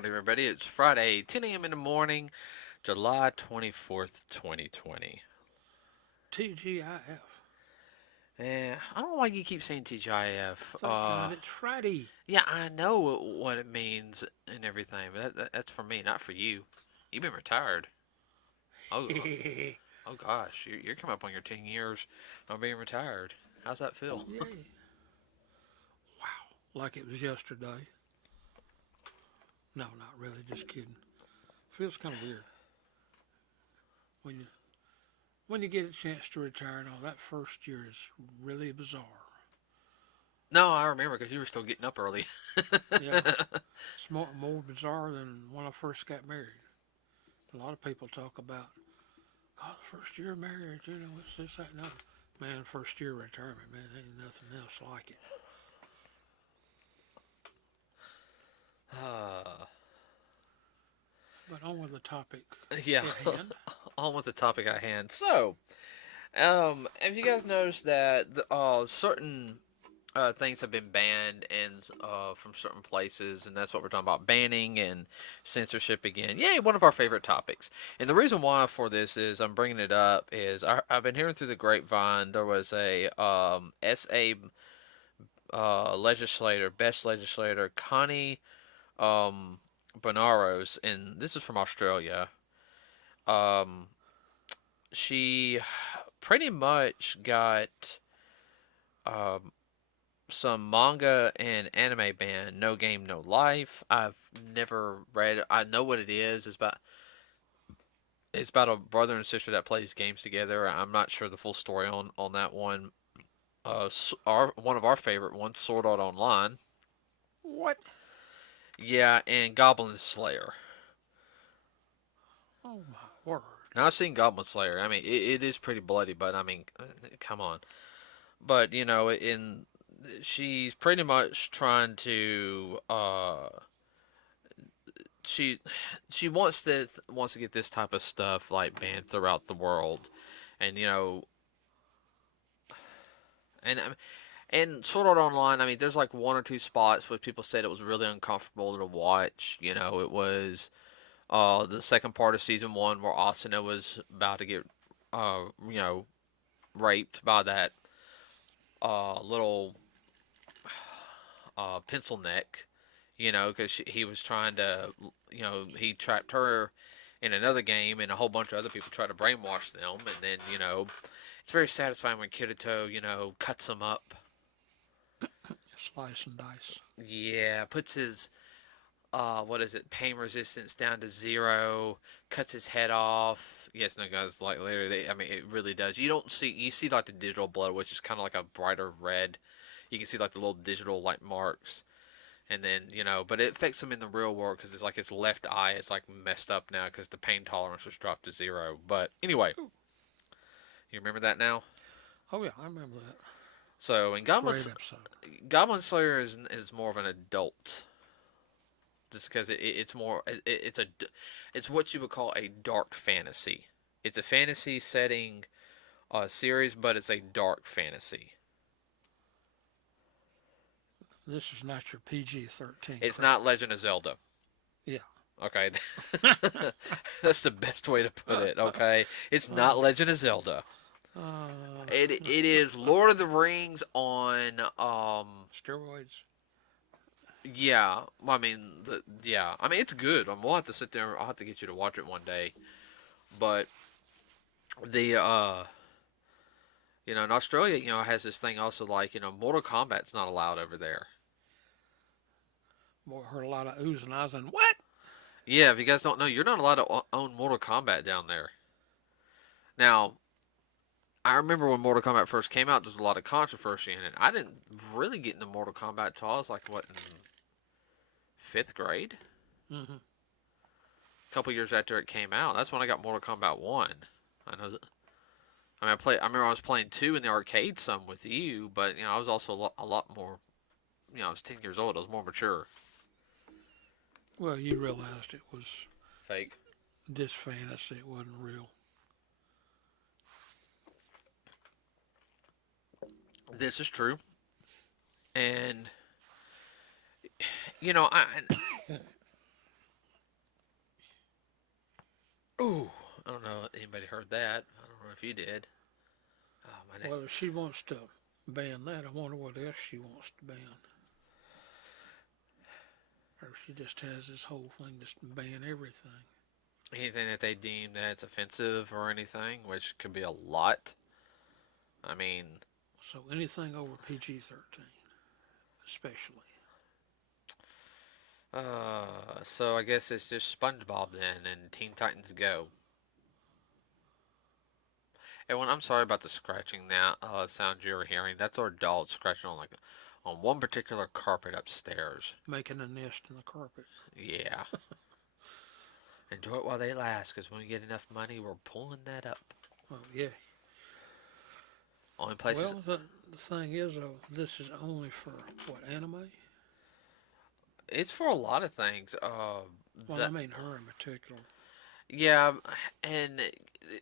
morning, everybody. It's Friday, 10 a.m. in the morning, July 24th, 2020. TGIF. I don't know why you keep saying TGIF. Thank God it's Friday. Yeah, I know what it means and everything, but that's for me, not for you. You've been retired. Oh, oh gosh, you're coming up on your 10 years of being retired. How's that feel? Oh, yay. Wow. Like it was yesterday. No, not really. Just kidding. Feels kind of weird when you get a chance to retire and all. That first year is really bizarre. No, I remember because you were still getting up early. Yeah. It's more bizarre than when I first got married. A lot of people talk about, God, the first year of marriage, it's this, that, and other. Man, first year of retirement, man, ain't nothing else like it. But on with the topic Yeah, at hand. on with the topic at hand. So, have you guys noticed that certain things have been banned and from certain places, and that's what we're talking about, banning and censorship again. Yay, one of our favorite topics. And the reason why for this is I'm bringing it up is I've been hearing through the grapevine there was a SA legislator, best legislator, Connie um, Bonaros, and this is from Australia. Um, she pretty much got um, some manga and anime band. No Game, No Life. I've never read it. I know what it is. It's about a brother and sister that plays games together. I'm not sure the full story on that one. One of our favorite ones, Sword Art Online. What? Yeah, and Goblin Slayer. Oh, my word. Now I've seen Goblin Slayer. I mean, it is pretty bloody, but I mean, come on. But in she's pretty much trying to she she wants to get this type of stuff like banned throughout the world, and and and Sword Art Online. I mean, there's like one or two spots where people said it was really uncomfortable to watch. It was the second part of season one where Asuna was about to get uh you know raped by that little pencil neck. Because he was trying to, he trapped her in another game, and a whole bunch of other people tried to brainwash them, and then, it's very satisfying when Kirito, cuts him up. Slice and dice. Yeah, puts his, what is it, pain resistance down to 0, cuts his head off. Yes, no, guys, like, literally, I mean, it really does. You see, like, the digital blood, which is kind of like a brighter red. You can see, like, the little digital, like, marks. And then, but it affects him in the real world because it's like his left eye is like messed up now because the pain tolerance was dropped to 0. But anyway, you remember that now? Oh, yeah, I remember that. So in Great episode. Goblin Slayer is more of an adult, just because it's more it's what you would call a dark fantasy. It's a fantasy setting series, but it's a dark fantasy. This is not your PG-13 It's crap. not Legend of Zelda. Yeah. Okay, that's the best way to put it. Okay, it's not Legend of Zelda. It is Lord of the Rings on Steroids. yeah. I mean it's good. We'll have to sit there. I'll have to get you to watch it one day. But the in Australia, has this thing also like Mortal Kombat's not allowed over there. Boy, heard a lot of oohs and ahs and what? Yeah, if you guys don't know, you're not allowed to own Mortal Kombat down there. Now, I remember when Mortal Kombat first came out, there was a lot of controversy in it. I didn't really get into Mortal Kombat until I was like, what, in 5th grade? Mm-hmm. A couple years after it came out. That's when I got Mortal Kombat 1. I know that. I remember I was playing 2 in the arcade some with you, but, I was also a lot more, I was 10 years old. I was more mature. Well, you realized it was Fake. just fantasy. It wasn't real. This is true. And, I Ooh, I don't know if anybody heard that. I don't know if you did. My next. Well, if she wants to ban that, I wonder what else she wants to ban. Or if she just has this whole thing just to ban everything. Anything that they deem that's offensive or anything, which could be a lot. I mean, So anything over PG-13, especially. so I guess it's just SpongeBob then and Teen Titans Go. And I'm sorry about the scratching now sound you were hearing. That's our dog scratching on one particular carpet upstairs. Making a nest in the carpet. Yeah. Enjoy it while they last, because when we get enough money, we're pulling that up. Oh, yeah. Only places. Well, the thing is, though, this is only for, what, anime? It's for a lot of things. Well, I mean her in particular. Yeah, and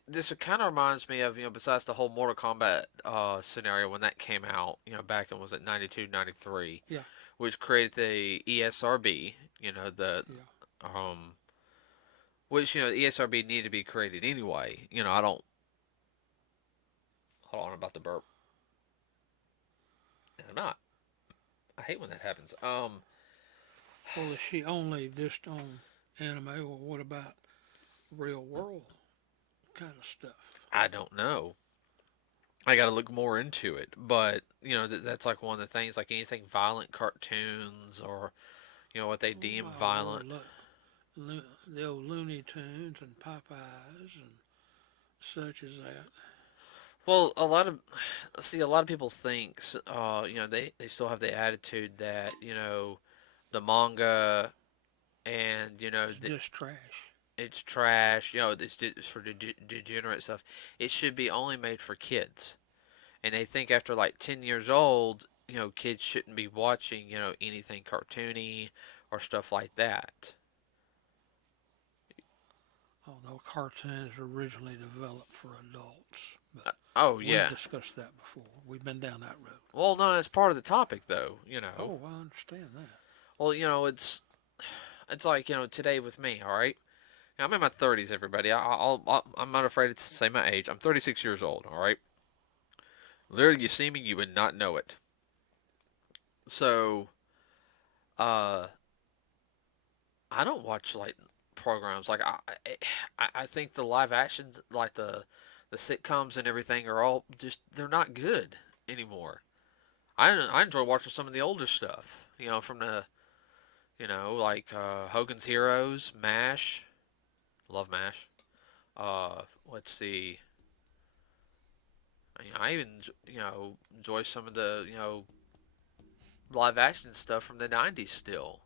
this kind of reminds me of, besides the whole Mortal Kombat scenario when that came out, back in, was it 92, 93, Yeah. which created the ESRB, Yeah. which, the ESRB needed to be created anyway. I don't, hold on about the burp. And I'm not. I hate when that happens. Well, is she only just on anime? Well, what about real world kind of stuff? I don't know. I got to look more into it, but that's like one of the things, like anything violent cartoons or what they deem violent. The old Looney Tunes and Popeyes and such as that. Well, a lot of people think, they still have the attitude that the manga and It's just trash. it's trash. It's for degenerate stuff. It should be only made for kids, and they think after like 10 years old, kids shouldn't be watching anything cartoony or stuff like that. Although cartoons were originally developed for adults. But Oh yeah. we've discussed that before. We've been down that road. Well, no, it's part of the topic though. Oh, I understand that. Well, it's like today with me. All right. I'm in my 30s, everybody. I'm not afraid to say my age. I'm 36 years old. All right. Literally, you see me, you would not know it. So, uh, I don't watch like programs like I think the live actions, like the sitcoms and everything, are all just, they're not good anymore. I enjoy watching some of the older stuff. From the like Hogan's Heroes, MASH. Love MASH. Let's see. I even enjoy some of the live action stuff from the '90s still.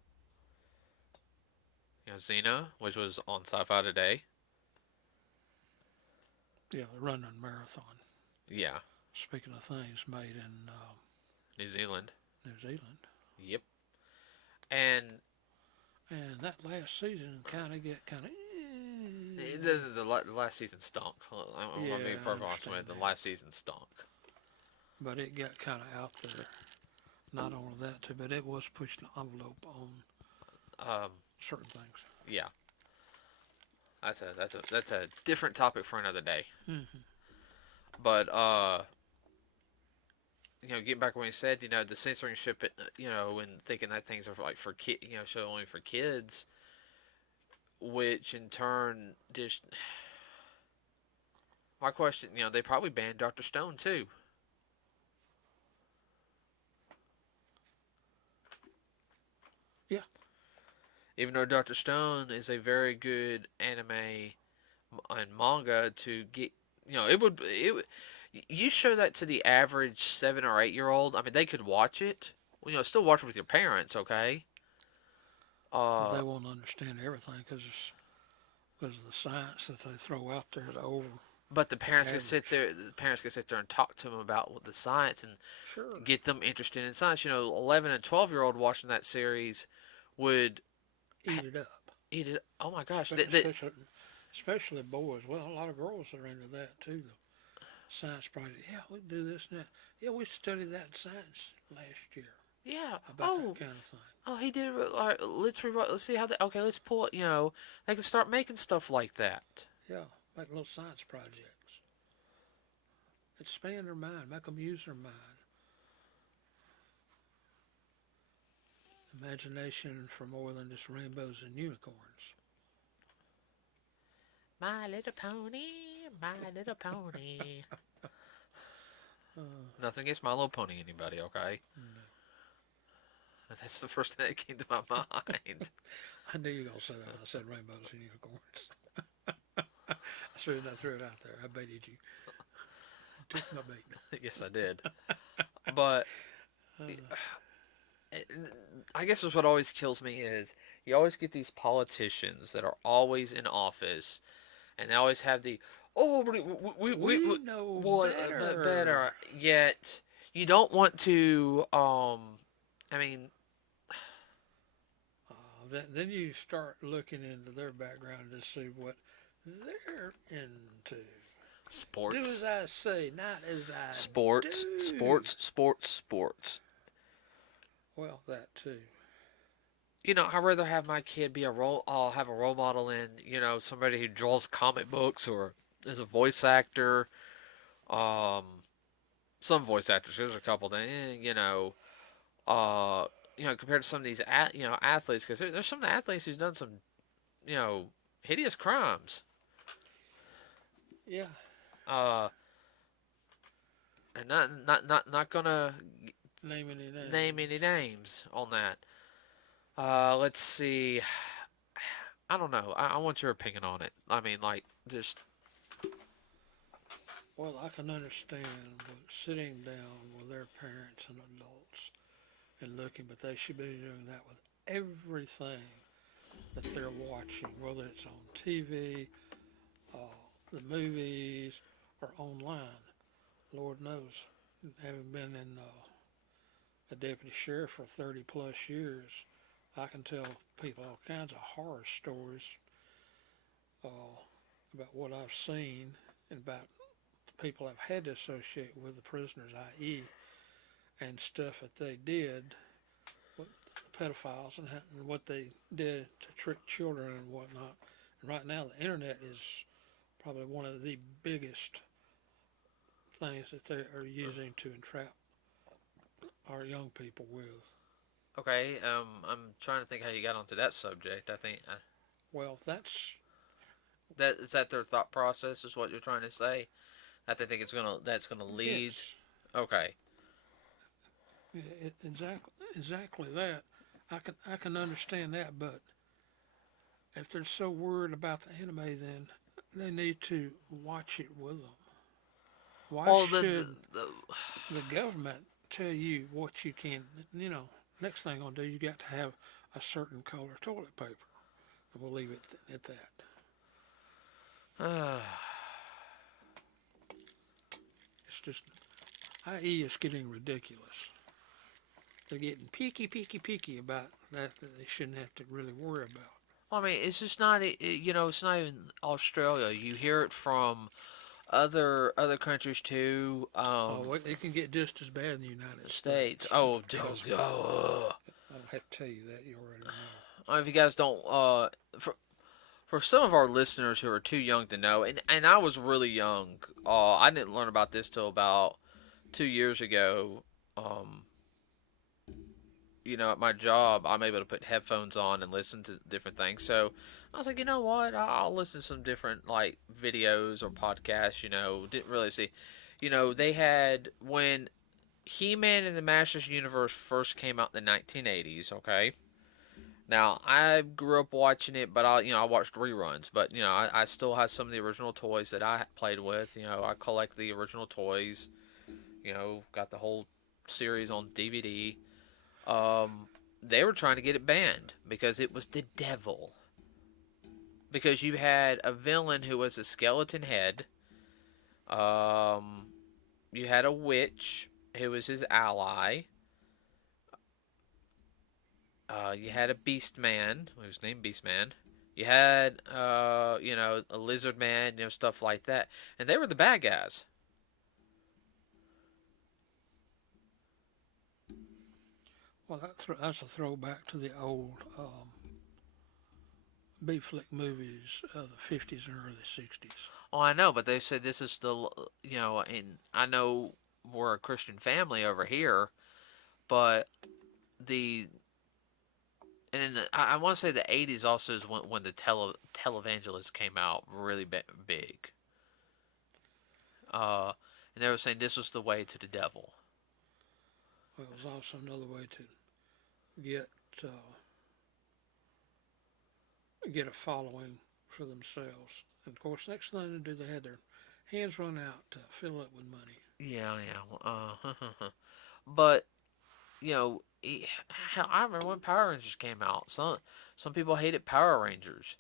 Xena, which was on Sci-Fi Today. Yeah, the running marathon. Yeah, Speaking of things made in New Zealand. New Zealand. Yep. And that last season kind of the last season stunk. I'm gonna be perfectly honest with you. The last season stunk. But it got kind of out there. Not only that, too, but it was pushing the envelope on certain things. Yeah. That's a different topic for another day. Mm-hmm. But getting back to what you said, the censoring ship, and thinking that things are like for show only for kids, which in turn just, my question, they probably banned Dr. Stone too. Yeah. Even though Dr. Stone is a very good anime and manga to get, you show that to the average 7 or 8 year old. I mean, they could watch it. Well, still watch it with your parents, okay? They won't understand everything because of the science that they throw out there is over. But the parents can sit there. The parents can sit there and talk to them about the science and get them interested in science. 11 and 12-year-old watching that series would eat it up. Eat it. Oh my gosh! Especially boys. Well, a lot of girls are into that too. The science project. Yeah, we do this and that. Yeah, we studied that in science last year. Yeah. About that kind of thing. Oh, he did. Let's see how they. Okay, let's pull it. They can start making stuff like that. Yeah, make little science projects. Expand their mind, make them use their mind. Imagination for more than just rainbows and unicorns. My Little Pony, My Little Pony. Nothing against My Little Pony, anybody, okay? No. That's the first thing that came to my mind. I knew you were going to say that when I said rainbows and unicorns. I threw it out there. I baited you. You took my bait. Yes, I did. But I guess that's what always kills me is you always get these politicians that are always in office, and they always have the we know better. Yet you don't want to. I mean, then you start looking into their background to see what they're into. sports. Do as I say, not as I Sports, do. sports. Well, that too. You know, I'd rather have my kid be have a role model in, somebody who draws comic books or is a voice actor. Um, some voice actors, there's a couple that, compared to some of these, athletes, because there's some athletes who've done some, hideous crimes. Yeah. And not gonna Name any names on that. Let's see. I don't know. I want your opinion on it. I mean, like, just. Well, I can understand sitting down with their parents and adults and looking, but they should be doing that with everything that they're watching, whether it's on TV, the movies, or online. Lord knows, having been in a deputy sheriff for 30 plus years, I can tell people all kinds of horror stories about what I've seen and about the people I've had to associate with, the prisoners, i.e., and stuff that they did, with the pedophiles, and what they did to trick children and whatnot. And right now, the internet is probably one of the biggest things that they are using to entrap our young people with. Okay, I'm trying to think how you got onto that subject. I think Well, that's is that their thought process is what you're trying to say. That they think that's gonna lead. yes, Okay. exactly that. I can understand that, but if they're so worried about the anime, then they need to watch it with them. Why Well, should the government tell you what you can? Next thing on do, you got to have a certain color toilet paper, and we'll leave it at that. It's just, i.e., it's getting ridiculous. They're getting picky about that they shouldn't have to really worry about. I mean, it's just not. It's not even Australia. You hear it from other countries too. It can get just as bad in the United States. States. Oh, Trust me. oh. I don't have to tell you that. You already know. If you guys don't, for some of our listeners who are too young to know, and I was really young. I didn't learn about this till about 2 years ago. At my job, I'm able to put headphones on and listen to different things. So I was like, you know what? I'll listen to some different like videos or podcasts. Didn't really see. They had when He-Man and the Masters Universe first came out in the 1980s. Okay. Now I grew up watching it, but I watched reruns. But I still have some of the original toys that I played with. I collect the original toys. Got the whole series on DVD. They were trying to get it banned because it was the devil. Because you had a villain who was a skeleton head. You had a witch who was his ally. You had a beast man who was named Beast Man. You had, a lizard man, stuff like that. And they were the bad guys. Well, that's a throwback to the old B flick movies of the 50s and early 60s. Oh, I know, but they said this is the, and I know we're a Christian family over here, but the and in I want to say the '80s also is when the televangelist came out really big. Uh, and they were saying this was the way to the devil. Well, it was also another way to get uh, get a following for themselves. And of course, next thing they do, they had their hands run out to fill up with money. Yeah, yeah. But hell, I remember when Power Rangers came out. Some people hated Power Rangers.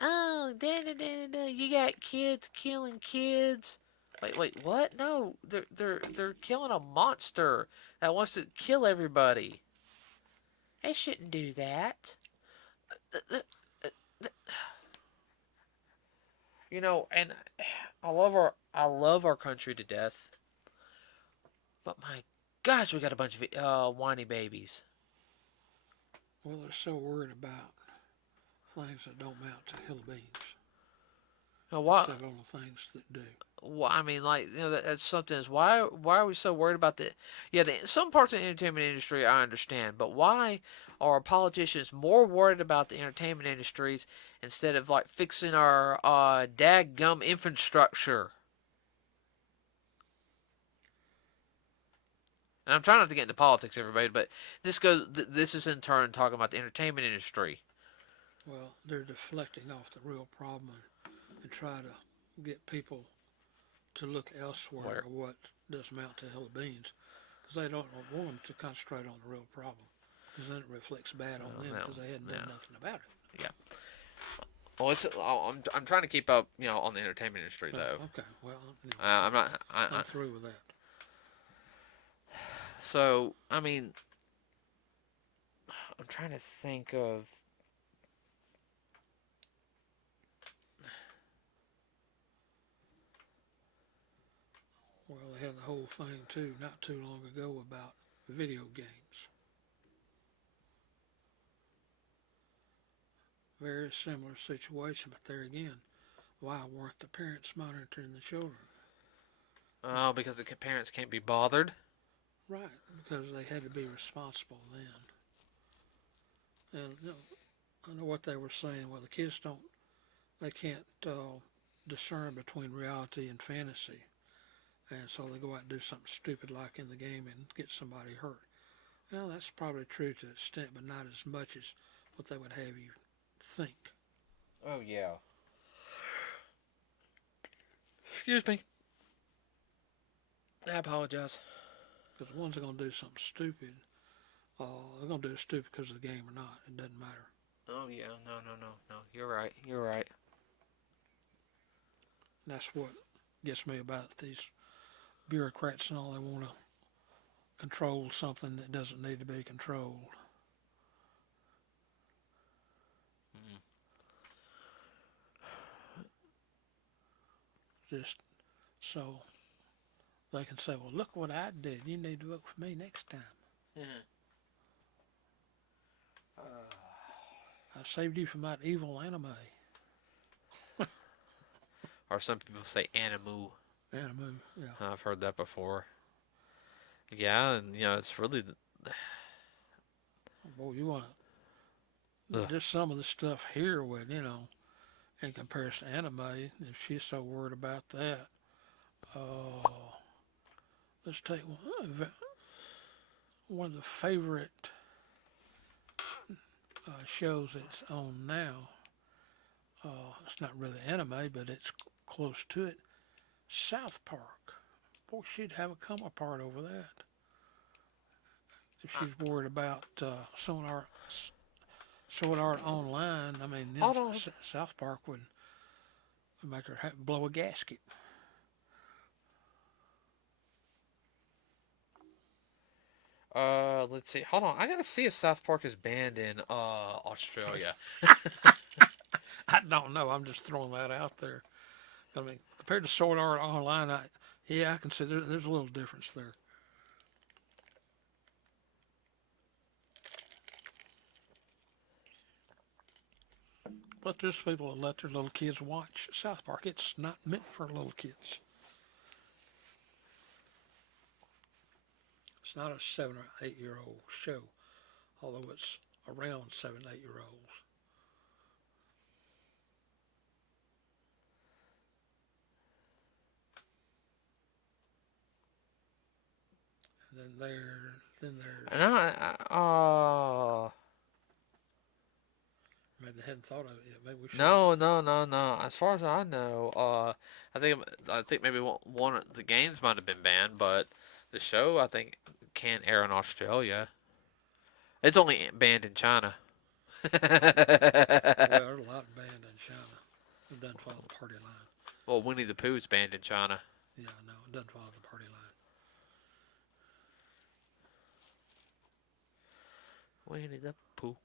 Oh, you got kids killing kids. Wait, what? No, they're killing a monster that wants to kill everybody. They shouldn't do that. And I love our country to death. But my gosh, we got a bunch of whiny babies. Well, they're so worried about things that don't amount to hill of beans Now, why? instead of on the things that do. Well, I mean, like that's something. Is why are we so worried about the? Yeah, some parts of the entertainment industry I understand, but why are politicians more worried about the entertainment industries instead of like fixing our dadgum infrastructure? And I'm trying not to get into politics, everybody, but This is in turn talking about the entertainment industry. Well, they're deflecting off the real problem and try to get people to look elsewhere at what does amount to hill of beans, because they don't want them to concentrate on the real problem, because then it reflects bad on them because they hadn't done nothing about it. Yeah. Well, I'm trying to keep up, on the entertainment industry though. Okay. Well, I'm not. I'm through with that. So I mean, I'm trying to think of. Well, they had the whole thing too, not too long ago, about video games. Very similar situation, but there again, why weren't the parents monitoring the children? Oh, because the parents can't be bothered. Right, because they had to be responsible then. And I know what they were saying. Well, the kids they can't discern between reality and fantasy, and so they go out and do something stupid like in the game and get somebody hurt. Well, that's probably true to an extent, but not as much as what they would have you think. Oh yeah. Excuse me. I apologize. Because the ones that are going to do something stupid, they're going to do it stupid because of the game or not. It doesn't matter. Oh yeah, no. You're right. You're right. And that's what gets me about these bureaucrats and all. They want to control something that doesn't need to be controlled. Just so they can say, well, look what I did. You need to vote for me next time. I saved you from that evil anime. Or some people say animu. Anime, yeah. I've heard that before. Yeah, and it's really. Boy, you want to. Just some of the stuff here with, in comparison to anime, if she's so worried about that. Let's take one of the favorite shows that's on now. It's not really anime, but it's close to it. South Park. Boy, she'd have a come apart over that. If she's worried about Sword Art Online, I mean, South Park would make her blow a gasket. Let's see. Hold on. I gotta see if South Park is banned in Australia. I don't know. I'm just throwing that out there. I mean, compared to Sword Art Online, I can see there's a little difference there. But there's people that let their little kids watch South Park. It's not meant for little kids. It's not a 7 or 8 year old show, although it's around 7, 8 year olds. And then there's. Maybe they hadn't thought of it yet. Maybe we should. No. As far as I know, I think maybe one of the games might have been banned, but the show I think can air in Australia. It's only banned in China. Well, there's a lot banned in China. It doesn't follow the party line. Well, Winnie the Pooh is banned in China. Yeah, no, it doesn't follow the party line. Winnie the Pooh.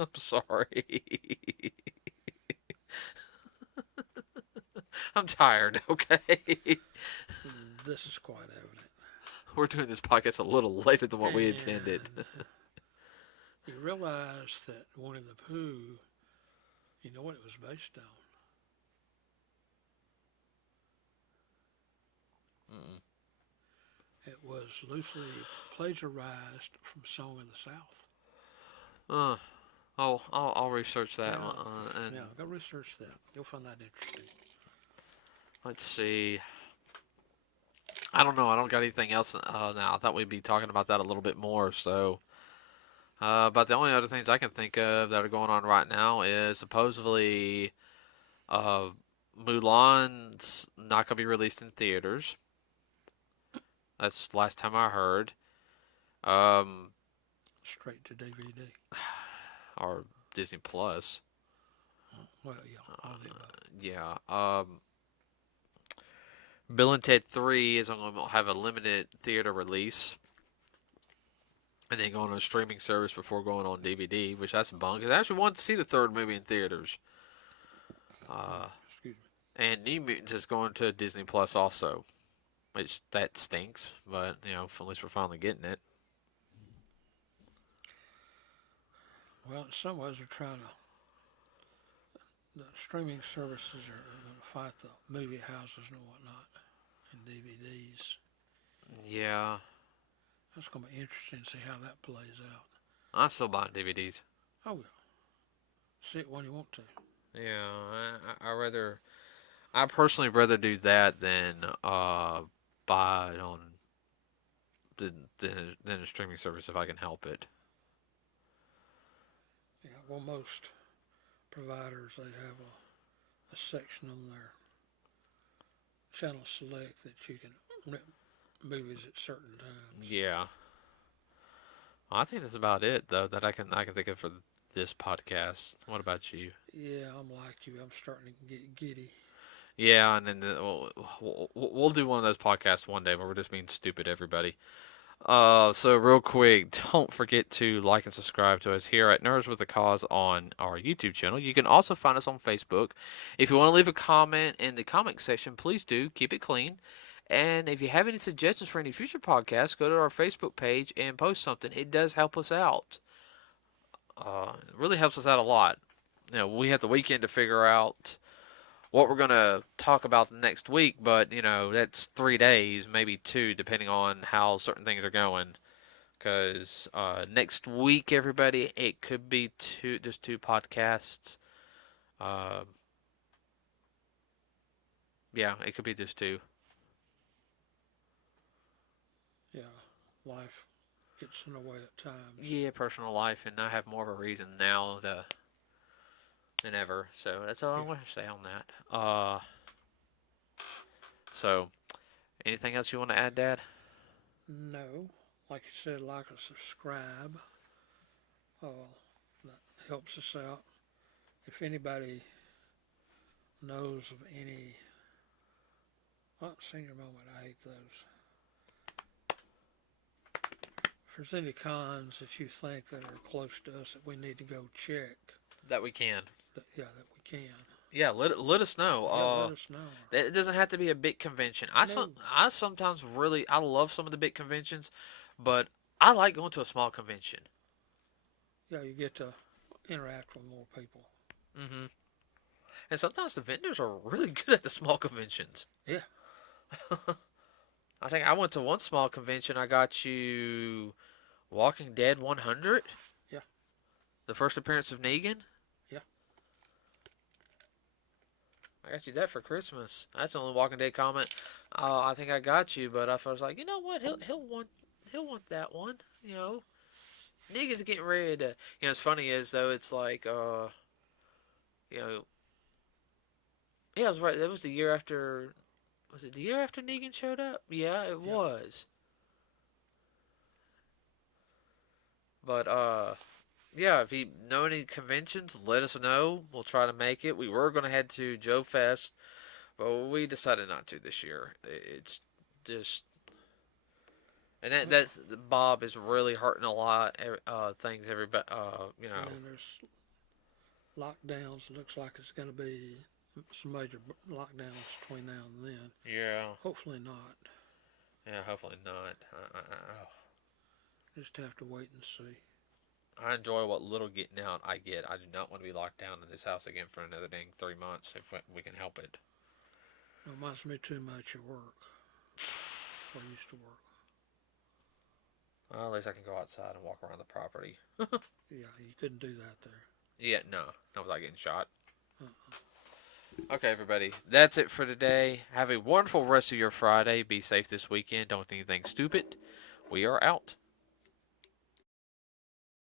I'm sorry. I'm tired, okay? This is quite evident. We're doing this podcast a little later than what we intended. You realize that Winnie the Pooh, you know what it was based on? It was loosely plagiarized from Song of the South. I'll research that. Yeah, go research that. You'll find that interesting. Let's see. I don't know. I don't got anything else now. I thought we'd be talking about that a little bit more. So, but the only other things I can think of that are going on right now is supposedly Mulan's not going to be released in theaters. That's the last time I heard. Straight to DVD. Or Disney Plus. Well, yeah, all the above. Yeah. Bill and Ted 3 is going to have a limited theater release. And then go on a streaming service before going on DVD, which that's a bummer. Because I actually wanted to see the third movie in theaters. Excuse me. And New Mutants is going to Disney Plus also. Which, that stinks. But, at least we're finally getting it. Well, in some ways, they're trying to. The streaming services are going to fight the movie houses and whatnot, and DVDs. Yeah. That's going to be interesting to see how that plays out. I'm still buying DVDs. Oh, yeah. See it when you want to. Yeah, I personally rather do that than buy it on than a streaming service if I can help it. Yeah, well, most providers, they have a section on their channel select that you can rent movies at certain times. Yeah. I think that's about it though that I can think of for this podcast. What about you? Yeah, I'm like you. I'm starting to get giddy. Yeah, and then we'll do one of those podcasts one day where we're just being stupid, everybody. So real quick, don't forget to like and subscribe to us here at Nerds with a Cause on our YouTube channel. You can also find us on Facebook. If you want to leave a comment in the comment section, please do. Keep it clean. And if you have any suggestions for any future podcasts, go to our Facebook page and post something. It does help us out. It really helps us out a lot. We have the weekend to figure out what we're going to talk about next week, but, that's 3 days, maybe 2, depending on how certain things are going. Because next week, everybody, it could be just 2 podcasts. Yeah, it could be just 2. Yeah, life gets in the way at times. Yeah, personal life, and I have more of a reason now than ever. So that's all I'm going to say on that. So, anything else you want to add, Dad? No. Like you said, like and subscribe. That helps us out. If anybody knows of any... senior moment, I hate those. If there's any cons that you think that are close to us that we need to go check... That we can. That we can. Yeah, let us know. Let us know. It doesn't have to be a big convention. I sometimes I love some of the big conventions, but I like going to a small convention. Yeah, you get to interact with more people. Mm-hmm. And sometimes the vendors are really good at the small conventions. Yeah. I think I went to one small convention. I got you Walking Dead 100. Yeah. The first appearance of Negan. Yeah. I got you that for Christmas. That's the only Walking Dead comment I think I got you. But I was like, you know what? He'll want that one. You know, Negan's getting ready to. You know, it's funny is though it's like you know, yeah, I was right. That was the year after. Was it the year after Negan showed up? Yeah, it was. But yeah, if you know any conventions, let us know. We'll try to make it. We were gonna head to Joe Fest, but we decided not to this year. It's just, and that's Bob is really hurting a lot. Things everybody, you know. And there's lockdowns. Looks like it's going to be some major lockdowns between now and then. Yeah. Hopefully not. Yeah, hopefully not. Just have to wait and see. I enjoy what little getting out I get. I do not want to be locked down in this house again for another dang 3 months if we can help it. It reminds me too much of work. Where I used to work. Well, at least I can go outside and walk around the property. Yeah, you couldn't do that there. Yeah, no. Not without getting shot. Okay, everybody. That's it for today. Have a wonderful rest of your Friday. Be safe this weekend. Don't do anything stupid. We are out.